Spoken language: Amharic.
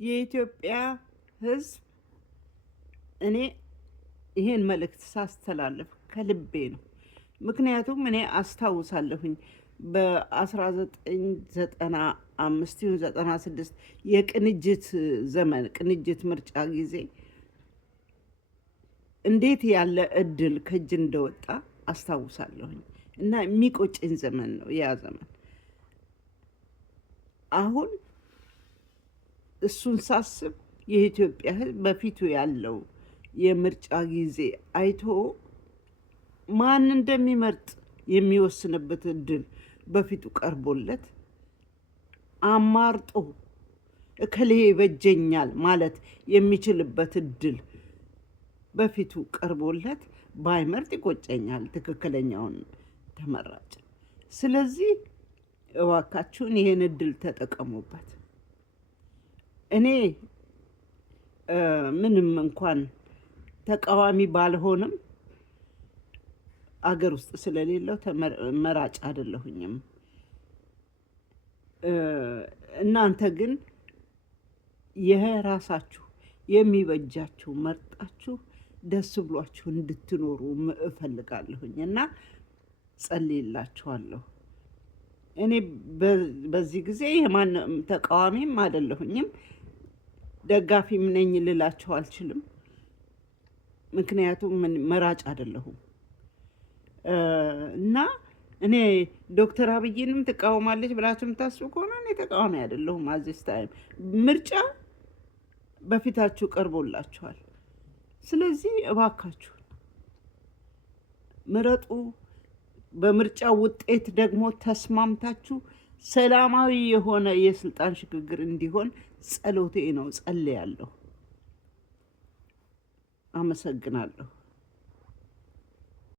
የኢትዮጵያ ሕዝብ እኔ ይሄን መልእክት ሳስተላልፍ ከልቤ ነው። ምክንያቱም እኔ አስታውሳለሁኝ በ1995 96 የቅንጅት ዘመን ቅንጅት ምርጫ ጊዜ እንዴት ያለ እድል ከእጅ እንደወጣ አስታውሳለሁኝ እና የሚቆጨኝ ዘመን ነው ያ ዘመን። አሁን እሱን ሳስብ የኢትዮጵያ ሕዝብ በፊቱ ያለው የምርጫ ጊዜ አይቶ ማን እንደሚመርጥ የሚወስንበት እድል በፊቱ ቀርቦለት አማርጦ እከሌ ይበጀኛል ማለት የሚችልበት እድል በፊቱ ቀርቦለት ባይመርጥ ይቆጨኛል ትክክለኛውን ተመራጭ። ስለዚህ እባካችሁን ይሄን እድል ተጠቀሙበት። እኔ ምንም እንኳን ተቃዋሚ ባልሆንም አገር ውስጥ ስለሌለው መራጭ አይደለሁኝም። እናንተ ግን የራሳችሁ የሚበጃችሁ መርጣችሁ ደስ ብሏችሁ እንድትኖሩ እፈልጋለሁኝ እና ጸልይላችኋለሁ። እኔ በዚህ ጊዜ የማንም ተቃዋሚም አይደለሁኝም ደጋፊም ነኝ ልላችሁ አልችልም። ምክንያቱም መራጭ አይደለሁም እና እኔ ዶክተር አብይንም ትቃወማለች ብላችሁ የምታስቡ ከሆነ እኔ ተቃዋሚ አይደለሁም። አዚስ ታይም ምርጫ በፊታችሁ ቀርቦላችኋል። ስለዚህ እባካችሁ ምረጡ። በምርጫ ውጤት ደግሞ ተስማምታችሁ ሰላማዊ የሆነ የስልጣን ሽግግር እንዲሆን ጸሎቴ ነው። ጸልያለሁ። አመሰግናለሁ።